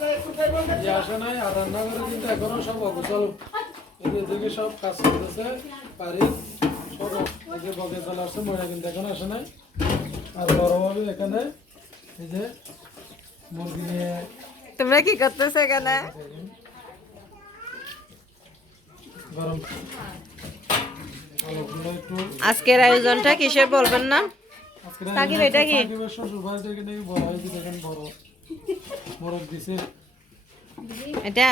আসে নাই আর রান্না করে কিন্তু এখনো সব অগোছালো এদিকে সব কাজ করতেছে বাড়ি সব এই যে বগে চলে আসছে মহিলা কিন্তু এখন আসে নাই আর বড়ভাবে এখানে এই যে মুরগি নিয়ে তোমরা কি করতেছো এখানে গরম আজকের আয়োজনটা কিসের বলবেন না সাকিব এটা কি শ্বশুর বাড়ি থেকে নাকি বড় হয়েছে দেখেন বড় বড় দিছে এটা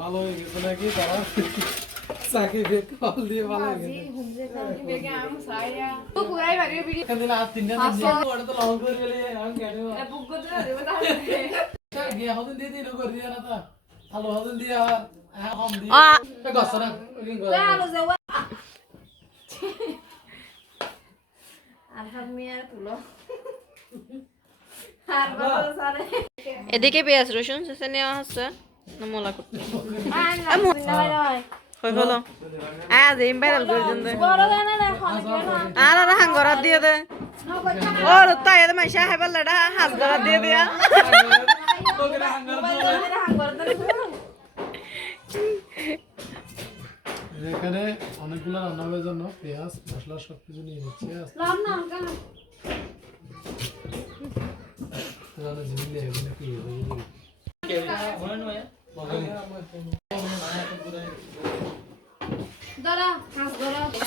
ভালো হয়ে গেছে নাকি তারা সাকিবে কল দিয়ে ভালো হয়ে গেছে দিলে আর তিনটা দিন ওটা তো লং করে গেলে আমি কেন বুক করতে দেব তাহলে গিয়ে হদিন দিয়ে দিন করে দিয়া না তা ভালো হদিন দিয়া হ্যাঁ কম দিয়ে গছরা চলো যাও আলহামদুলিল্লাহ তুলো আর বলো সারে এদিকে পেঁয়াজ রসুন শেষে নেওয়া হচ্ছে না মোলা করতে হই হলো আজ এই ভাইরাল করে দেন বড় গানা দেখো আর আর হাঙ্গরা দিয়ে দে ওর তাই এদ মাইশা হেবাল লড়া হাত গরা দিয়ে দিয়া এখানে অনেকগুলো রান্নার জন্য পেঁয়াজ মশলা সবকিছু নিয়ে নিচ্ছি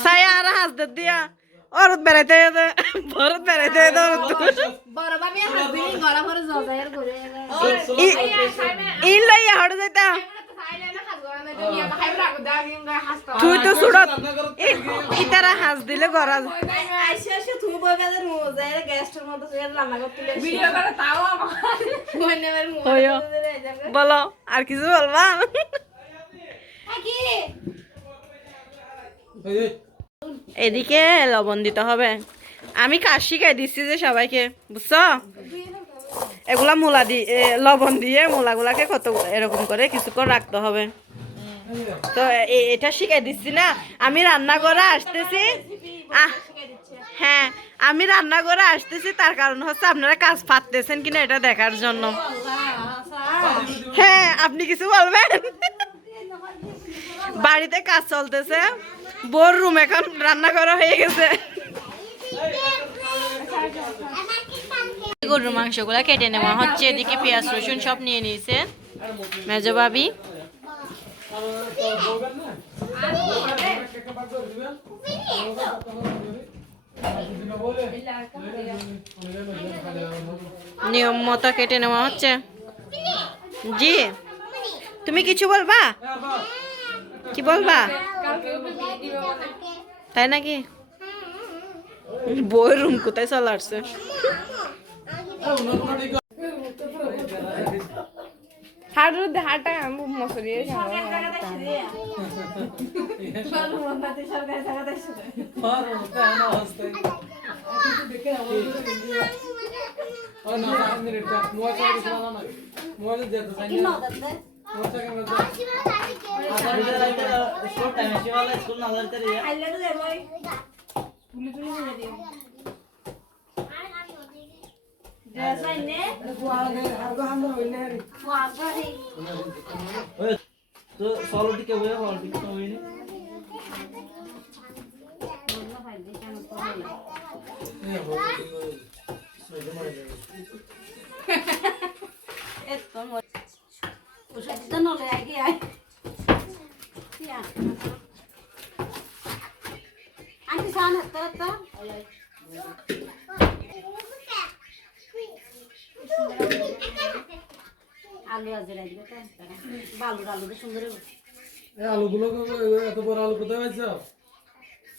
সায়া আর হাত দিয়া ওর বেড়াইতে দে ভরত বেড়াইতে দে বড় বাবা হাসবিনি গলা ভরে জজায়ের করে ই লইয়া হড় যাইতা তুই তো সুরত ইতারা হাস দিলে গরা আইসে আইসে তুই বইবাদের মোজায়ের গ্যাসটার মধ্যে তুই রান্না করতে ভিডিও করে তাও আমার বইনেবার হয়ো বলো আর কিছু বলবা কি এদিকে লবণ দিতে হবে আমি কাজ শিখাই দিচ্ছি যে সবাইকে বুঝছো এগুলা মূলা দিয়ে লবণ দিয়ে মূলাগুলাকে কত এরকম করে কিছুক্ষণ রাখতে হবে তো এটা শিখাই দিচ্ছি না আমি রান্না করে আসতেছি হ্যাঁ আমি রান্না করে আসতেছি তার কারণ হচ্ছে আপনারা কাজ পাচ্ছেন কিনা এটা দেখার জন্য হ্যাঁ আপনি কিছু বলবেন বাড়িতে কাজ চলতেছে বোর রুম এখন রান্না করা হয়ে গেছে গরুর মাংসগুলা কেটে নেওয়া হচ্ছে এদিকে পেঁয়াজ রসুন সব নিয়ে নিয়েছে মেজো ভাবি নিয়ম মতো কেটে নেওয়া হচ্ছে জি তুমি কিছু বলবা কি বলবা তাই নাকি বই রুম কোথায় চলে আসছে হাটটা মশরি তো সলটি কে বলে সলটি তো হইনি আন্টি সান হাতটা আলু আছে রাখবে বালু আলু সুন্দর আলুগুলো এত বড় আলু কোথায় পাইছ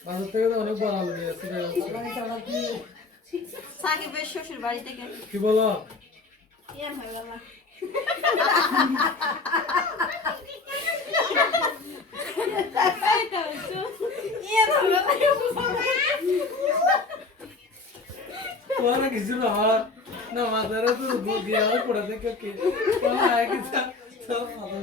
বাজার থেকে তো অনেক বড় আলু নিয়ে আসছে সাকিবের শ্বশুর বাড়ি থেকে কি বলো তোমার কিছু না না মাথারে তো গিয়ে পড়ে দেখে কি আয় কি সব মাথা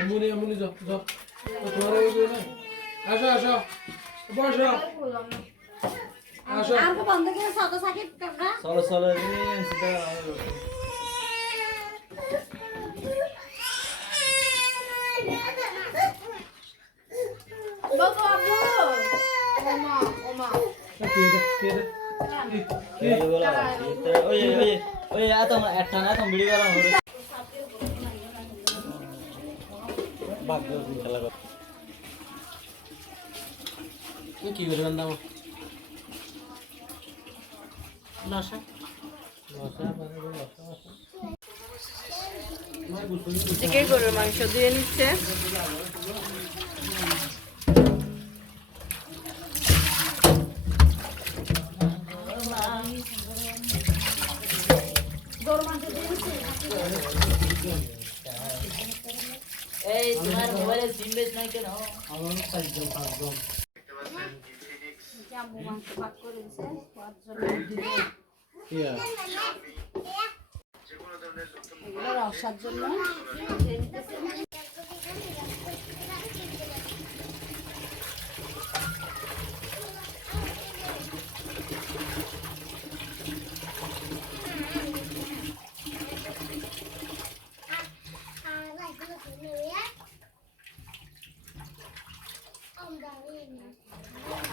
আমুনি আমুনি যাও যাও তোমার আসো আসো বসো আসো আমাকে বন্ধ করে সাদা সাকিব ক্যামেরা চলো চলো সেটা বাবু আব্বু ওমা ওমা কে দে ওই ওই ওই এত একটা না তো ভিডিও করা হবে বাদ দাও খেলা কর কি করবেন দাও এদিকে গরুর মাংস দিয়ে নিচ্ছে। এই তোমার মোবাইলে সিম বেচ নাই কেন আমার সাইকেল পাঁচজন জাম্বু মাংস ভাগ করে দিছে পাঁচজন ইয়া এগুলো রসার জন্য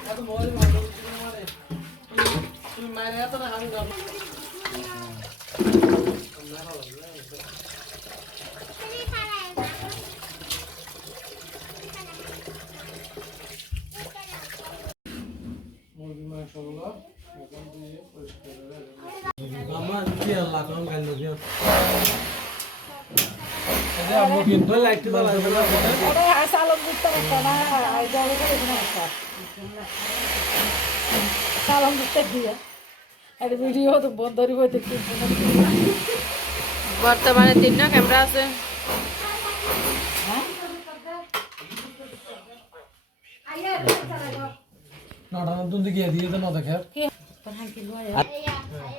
এত মোবাইল মারো মানে তুমি মায়ের এত না আমি যাব মুরগি মাংসগুলো এখন দিয়ে পরিষ্কার করে আমার কি আল্লাহ কোন গাল দিও এটা আমরা কিন্তু লাইট তো লাগবে না আরে আসালম দিতে পারতো না আই জলে করে দিনা স্যার সালাম দিতে দিয়ে আর ভিডিও তো বন্ধ ধরিব দেখতে বর্তমানে 3টা ক্যামেরা আছে। নটা নতুন দিকে দিয়ে দেন না দেখে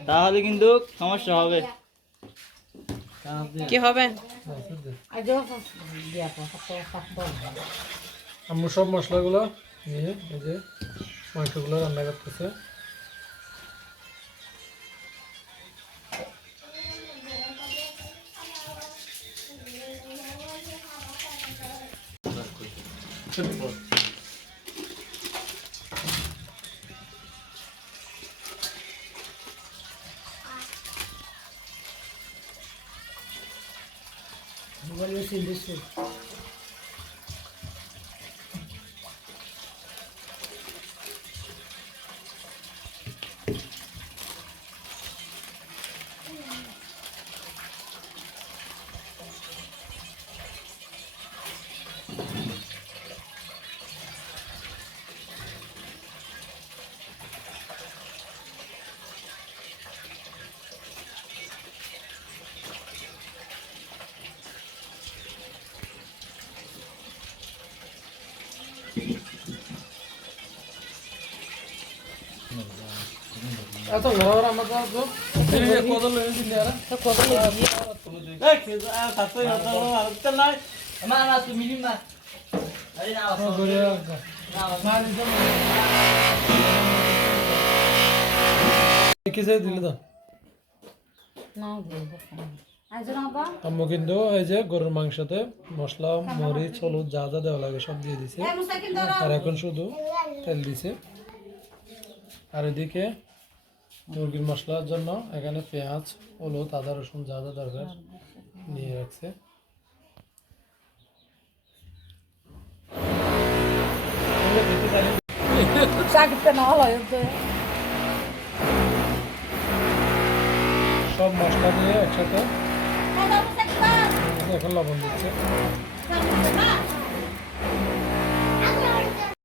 তাহলে কিন্তু সমস্যা হবে কি হবে? আমরা সব মশলাগুলো নিয়ে এই যে মাংসগুলো রান্না করতেছে এত ঘর আমার তো কত লয়ে দিন আর কত এই খেজা সাতই হতো আর তো নাই না না তুমি নিন না আরে না করে কিসে দিলে তো না আইজন আবা আম্মু কিন্তু এই যে গরুর মাংসতে মশলা মরিচ হলুদ যা যা দেওয়া লাগে সব দিয়ে দিছে আর এখন শুধু তেল দিছে আর এদিকে মুরগির মশলার জন্য এখানে পেঁয়াজ হলুদ আদা রসুন যা যা দরকার নিয়ে রাখছে সাকিবটা না হলো সব মশলা দিয়ে একসাথে এখন লবণ দিচ্ছে